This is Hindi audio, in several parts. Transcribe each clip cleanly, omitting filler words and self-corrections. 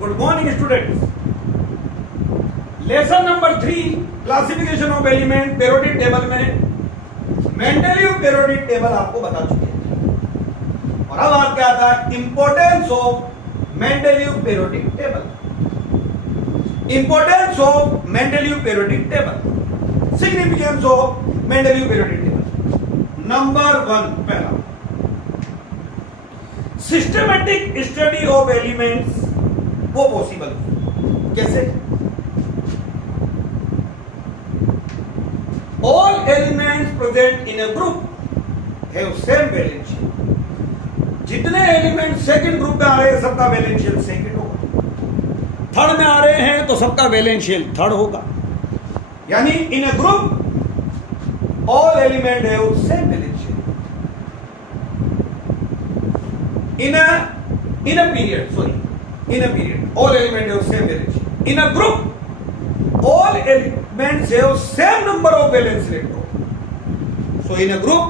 Good morning students. Lesson number 3 classification of element periodic table में मेंडलीव पीरियोडिक टेबल आपको बता चुके हैं और अब आपके आता है importance of Mendeleev periodic table. Importance of Mendeleev periodic table, significance of Mendeleev periodic table. Number 1 पहला, सिस्टमैटिक स्टडी ऑफ एलिमेंट्स वो पॉसिबल कैसे? All elements present in a group have same valence shell. जितने एलिमेंट सेकंड ग्रुप में आ रहे हैं सबका वैलेंस शेल सेकंड होगा, थर्ड में आ रहे हैं तो सबका वैलेंस शेल थर्ड होगा। यानी in a group all element have same valence shell. in a period all elements have same valence shell. In a group all elements have same number of valence electrons. So in a group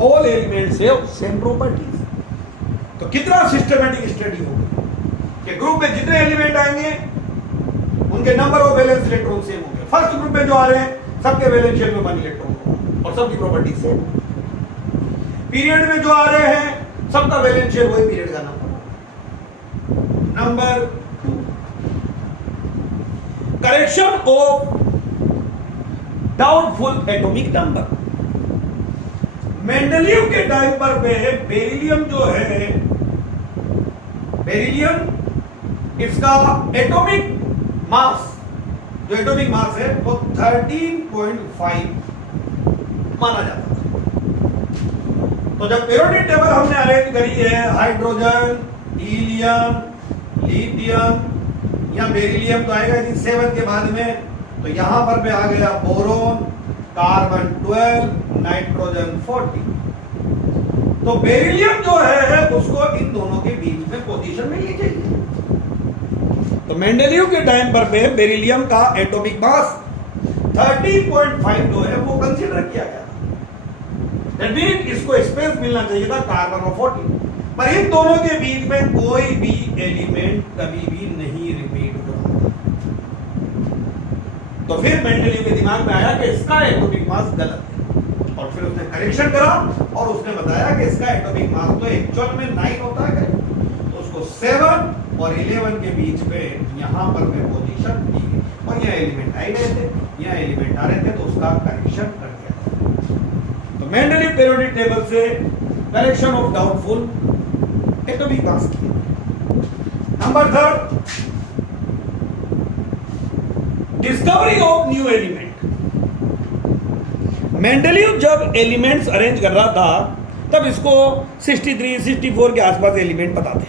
all elements have same properties. तो कितना सिस्टमैटिक स्टडी होगी कि ग्रुप में जितने एलिमेंट आएंगे उनके number of valence electron same होंगे। फर्स्ट ग्रुप में जो आ रहे हैं सबके वैलेंस शेल में 1 इलेक्ट्रॉन होगा और सबकी प्रॉपर्टी सेम। पीरियड में जो आ रहे हैं सबका वैलेंस शेल वही पीरियड का number. Number 2, correction of doubtful atomic number. Mendeleev के टाइम पर बेरिलियम जो है, बेरिलियम इसका एटॉमिक मास, जो एटॉमिक मास है वो 13.5 माना जाता है। तो जब पीरियोडिक टेबल हमने अरेंज करी है, हाइड्रोजन, हीलियम, लिथियम या बेरिलियम तो आएगा 7 के बाद में, तो यहां पर भी आ गया बोरोन, कार्बन 12, नाइट्रोजन 40। तो बेरिलियम जो है उसको इन दोनों के बीच में पोजीशन मिलनी चाहिए। तो मेंडलीव के टाइम पर बेरिलियम का एटॉमिक मास 13.5 जो है वो कंसीडर किया गया। That means इसको स्पेस मिलना चाहिए था कार्बन और 40, पर इन दोनों के बीच में कोई भी एलिमेंट कभी भी नहीं रिपीट होता। तो फिर मेंडलीव के दिमाग में आया कि इसका एटॉमिक मास गलत है और फिर उसने करेक्शन करा और उसने बताया कि इसका एटॉमिक मास तो एक्चुअल में 9 होता है, तो उसको 7 और 11 के बीच में यहां पर में पोजीशन दी गई और यह एलिमेंट आ रहे थे, यह एलिमेंट आ रहे थे, तो उसका करेक्शन कर दिया। तो मेंडलीव पीरियोडिक टेबल से correction of doubtful atomic mass की। Number 3, discovery of new element. Mendeleev जब एलिमेंट्स अरेंज कर रहा था तब इसको 63, 64 के आसपास एलिमेंट पता थे,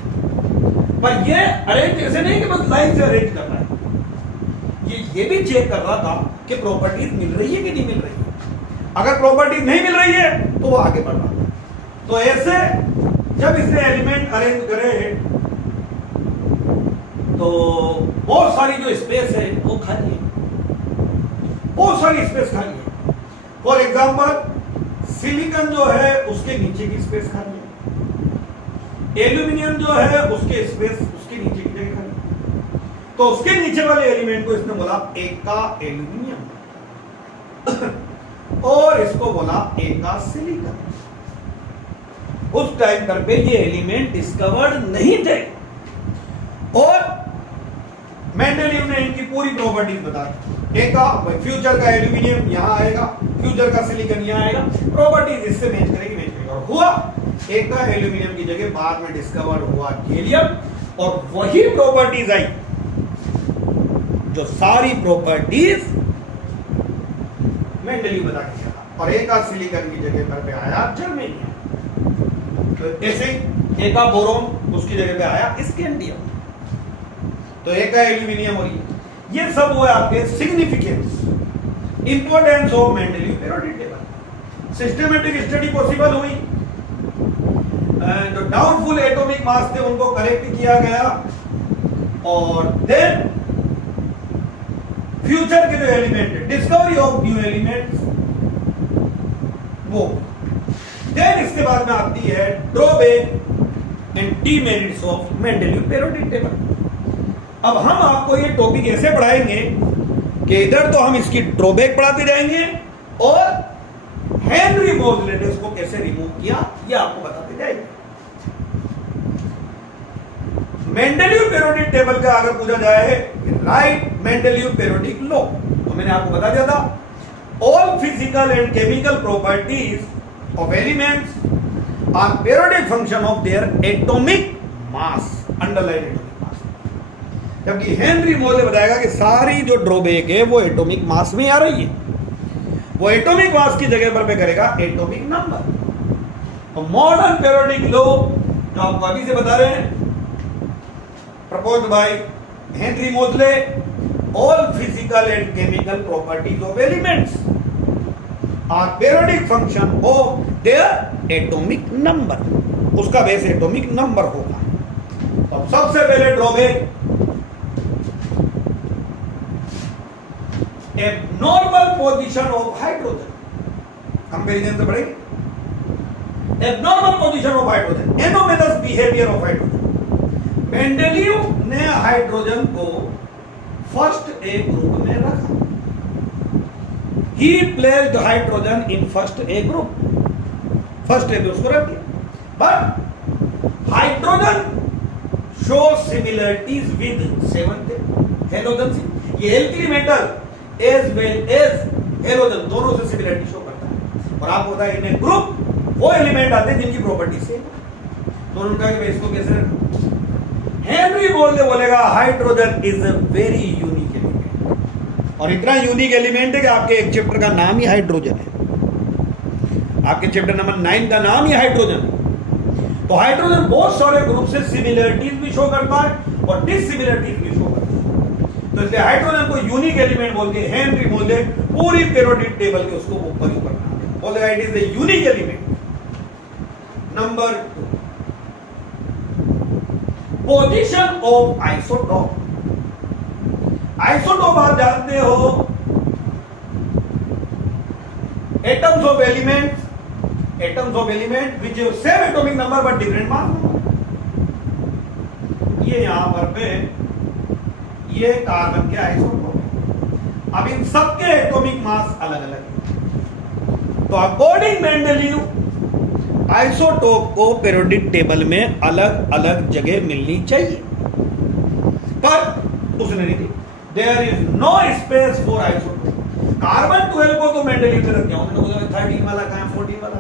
पर ये अरेंज ऐसे नहीं कि बस लाइन से अरेंज करना है, ये भी चेक कर रहा था कि प्रॉपर्टीज मिल रही है कि नहीं मिल रही है। अगर प्रॉपर्टी नहीं मिल रही है तो वो आगे बढ़ रहा है। तो ऐसे जब इसने एलिमेंट अरेंज करे तो बहुत सारी जो स्पेस है वो खाली है, बहुत सारी स्पेस खाली है। फॉर एग्जांपल सिलिकॉन जो है उसके नीचे की स्पेस खाली है, एल्यूमिनियम जो है उसके स्पेस उसके नीचे की जगह खाली है। तो उसके नीचे वाले एलिमेंट को इसने बोला एका एल्यूमिनियम और इसको बोला एका सिलिकॉन। उस टाइम पर पे ये एलिमेंट डिस्कवर्ड नहीं थे और मेंडलीव ने इनकी पूरी प्रॉपर्टीज बता दी। एका फ्यूचर का एल्यूमिनियम यहां आएगा, फ्यूचर का सिलिकॉन यहां आएगा, प्रॉपर्टीज इससे मैच करेगी और हुआ एका एल्यूमिनियम की जगह बाद में डिस्कवर्ड हुआ गैलियम और वही प्रॉपर्टीज आई जो सारी प्रॉपर्टीज मेंडलीव बता के गया और एका सिलिकॉन की जगह पर पे आया जर्मेनियम। तो ऐसे एका बोरोन उसकी जगह पे आया स्कैंडियम। तो एका एल्यूमिनियम और ये सब हुआ आपके significance, importance of Mendeleev periodic table. Systematic study possible हुई, जो डाउटफुल एटॉमिक मास थे उनको करेक्ट किया गया और देन फ्यूचर के जो एलिमेंट है, डिस्कवरी ऑफ न्यू एलिमेंट्स वो। देन इसके बाद में आती है drawback and demerits of Mendeleev periodic table. अब हम आपको ये टॉपिक ऐसे पढ़ाएंगे कि इधर तो हम इसकी ड्रॉबैक पढ़ाते जाएंगे और हेनरी मोजले ने इसको कैसे रिमूव किया ये आपको बताते जाएंगे। मेंडेलीव पीरियोडिक टेबल का अगर पूछा जाए राइट मेंडेलीव पीरियोडिक लॉ, तो मैंने आपको बता दिया था all physical and chemical properties of elements are periodic function of their atomic mass, underline atomic mass. जबकि हेनरी मोजले बताएगा कि सारी जो ड्रॉबैक है वो एटॉमिक मास में आ रही है, वो एटॉमिक मास की जगह पर पे करेगा एटॉमिक नंबर। तो मॉडर्न पीरियोडिक लॉ जो आपको अभी से बता रहे हैं proposed by Henry Moseley, all physical and chemical properties of elements are periodic function of their atomic number, उसका बेस एटॉमिक नंबर होगा। तो सबसे पहले drawback abnormal position of hydrogen, comparison से पढ़ेंगे abnormal position of hydrogen, anomalous behavior of hydrogen। Mendeleev ने हाइड्रोजन को फर्स्ट ए ग्रुप में रखा, he placed hydrogen in first A group, first A पे उसको रख दिया, but hydrogen show similarities with seventh halogen. ये alkali metal as well as halogen दोनों से सिमिलरिटी शो करता है, और आपको पता है इनमें ग्रुप वो एलिमेंट आते हैं जिनकी प्रॉपर्टी सेम है। तो उनका इसको कैसे रखना, हेनरी मोजले बोलेगा hydrogen is a very unique element, और इतना यूनिक एलिमेंट है कि आपके एक चैप्टर का नाम ही हाइड्रोजन है, आपके चैप्टर नंबर 9 का नाम ही हाइड्रोजन है। तो हाइड्रोजन बहुत सारे ग्रुप से सिमिलरिटीज भी शो करता है और डिससिमिलरिटीज भी शो करता है। तो इसलिए हाइड्रोजन को यूनिक एलिमेंट बोल के हेनरी मोजले पूरी पीरियोडिक टेबल के उसको ऊपर ही पढ़ना बोलेगा it is the unique element. Number 2, position of isotope. Isotope आप जानते हो atoms of element which same atomic number but different mass. ये यहां पर पे ये कार्बन के आइसोटोप है। अब इन सबके एटॉमिक मास अलग अलग है, तो अकॉर्डिंग मेंडेलीव आइसोटोप को पीरियोडिक टेबल में अलग अलग जगह मिलनी चाहिए, पर उसने नहीं दी। There is no space for isotope. Carbon 12 को तो मेंडेलीव ने रख दिया, उन्होंने बोला 13 वाला कहां है, 14 वाला।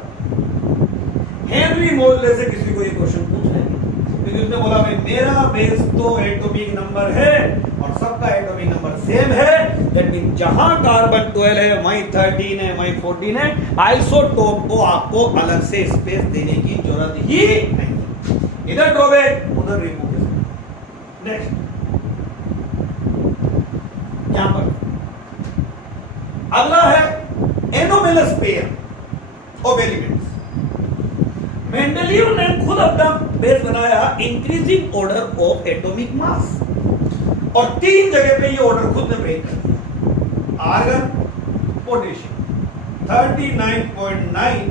हेनरी मोजले से किसी को ये क्वेश्चन पूछना है, क्योंकि उसने बोला भाई मेरा बेस तो एटॉमिक नंबर है और सबका एटॉमिक नंबर सेम है, दैट मीन जहां कार्बन 12 है वहीं 13 है वहीं 14 है, आइसोटोप को आपको अलग से स्पेस देने की जरूरत ही नहीं। इधर ड्रॉबैक उधर रिमूव। नेक्स्ट यहां पर अगला है anomalous pair of elements. Mendeleev ने खुद अपना बेस बनाया increasing order of atomic mass, और 3 जगह पे ये ऑर्डर खुद ने ब्रेक कर दिया। Argon, potassium 39.9,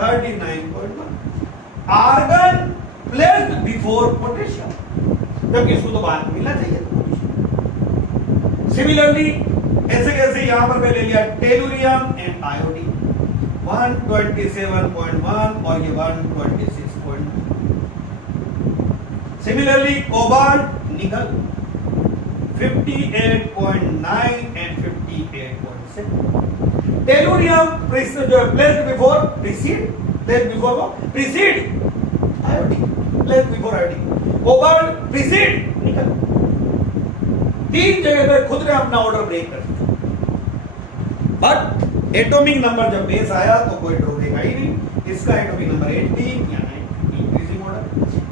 39.1। Argon placed before potassium, जबकि इसको तो बाद में मिलना चाहिए। सिमिलरली ऐसे कैसे यहां पर ले लिया टेलुरियम एंड आयोडीन 127.1 और ये 126.1। सिमिलरली कोबाल्ट, निकल 58.9 एंड 58.7। टेलुरियम जो है placed before preceded, placed before preceded iodine, placed before iodine. Cobalt preceded निकल। 3 जगह पे खुद ने अपना ऑर्डर ब्रेक कर दिया, बट एटॉमिक नंबर जब बेस आया तो कोई ड्रॉबैक आई नहीं। इसका एटॉमिक नंबर 18 या 19 इंक्रीजिंग ऑर्डर,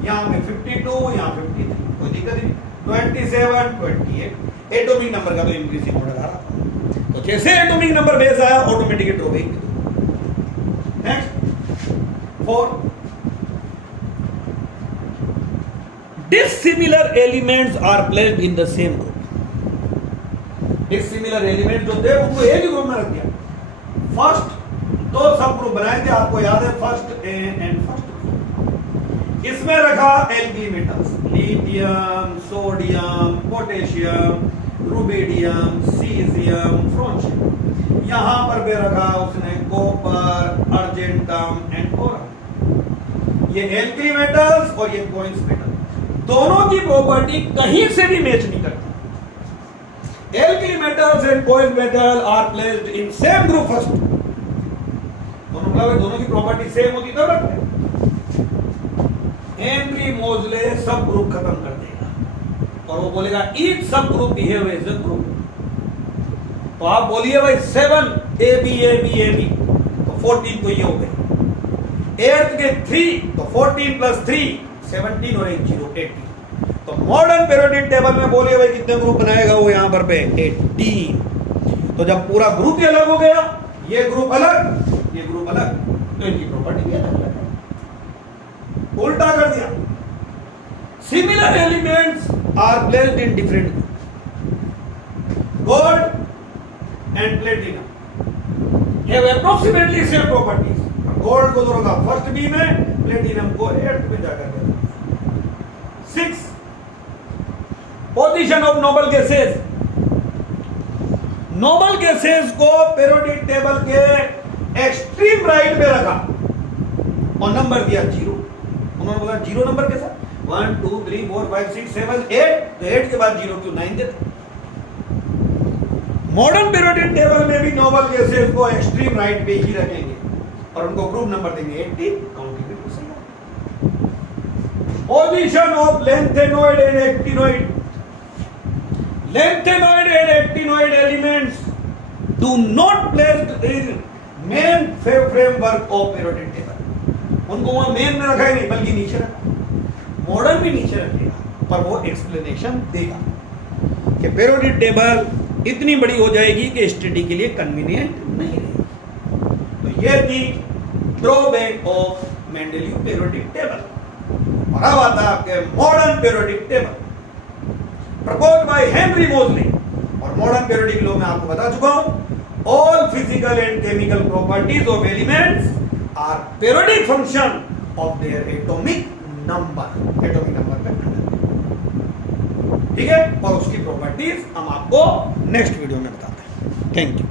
यहां पे 52, यहां 53, कोई दिक्कत नहीं। 27, 28 एटॉमिक नंबर का तो इंक्रीजिंग ऑर्डर आ रहा, तो जैसे एटॉमिक नंबर बेस आया ऑटोमेटिकली ड्रॉबैक भी दो। Next 4, dissimilar elements are placed in the same group. Dissimilar element जो थे उनको एक ही ग्रुप में रख दिया। फर्स्ट 2 सब ग्रुप बनाए थे, आपको याद है, first A and first B. इसमें रखा alkali metals, lithium, sodium, potassium, rubidium, caesium, francium. यहां पर भी रखा उसने कॉपर, अर्जेंटम एंड बोरॉन। ये एल्कली मेटल्स और ये कोइंस मेटल, दोनों की प्रॉपर्टी कहीं से भी मैच नहीं करती। Alkali metals and coin metal are placed in same group first. दोनों की प्रॉपर्टी सेम होती तब रखते हैं। हेनरी मोजले सब ग्रुप खत्म कर देगा और वो बोलेगा each sub group behave as a group. तो आप बोलिए भाई 7 A B A B A B, तो 14 तो ये हो गए। 8 के 3 तो 14 प्लस 3 17 और 1 0 18। तो मॉडर्न पीरियोडिक टेबल में बोलिए भाई कितने ग्रुप बनाएगा वो यहां पर पे 18। तो जब पूरा ग्रुप ही अलग हो गया, ये ग्रुप अलग ये ग्रुप अलग, तो इनकी प्रॉपर्टी भी अलग है। उल्टा कर दिया। Similar elements are placed in different group. Gold and platinum have approximately same properties. Gold को जोड़ेगा फर्स्ट बी में, प्लेटिनम को 8th में जाकर 6 position of noble gases. Noble gases को पीरियोडिक टेबल के एक्सट्रीम राइट में रखा और नंबर दिया 0। उन्होंने बोला 0 नंबर कैसा, 1 2 3 4 5 6 7 8, तो 8 के बाद 0 क्यों 9 देते। मॉडर्न पीरियोडिक टेबल में भी नोबल गैसेस को एक्सट्रीम राइट पे ही रखेंगे और उनको ग्रुप नंबर देंगे 80। काउंटिंग भी सही है। Position of lanthanoid and actinoid. Lanthanoid and actinoid elements do not placed in main framework of periodic table। उनको वहां मेन में रखा ही नहीं बल्कि नीचे रखा। मॉडर्न भी नीचे रखेगा पर वो एक्सप्लेनेशन देगा कि पीरियोडिक टेबल इतनी बड़ी हो जाएगी कि स्टडी के लिए कन्वीनियंट नहीं रहेगी। तो ये थी drawback of Mendeleev periodic table. और अब आता है आपके modern periodic table proposed by Henry Moseley। और मॉडर्न पीरियोडिक लॉ में आपको बता चुका हूं, all physical and chemical properties of elements are periodic function of their atomic number. Atomic number में ठीक है, और उसकी प्रॉपर्टीज हम आपको नेक्स्ट वीडियो में बताते हैं। Thank you.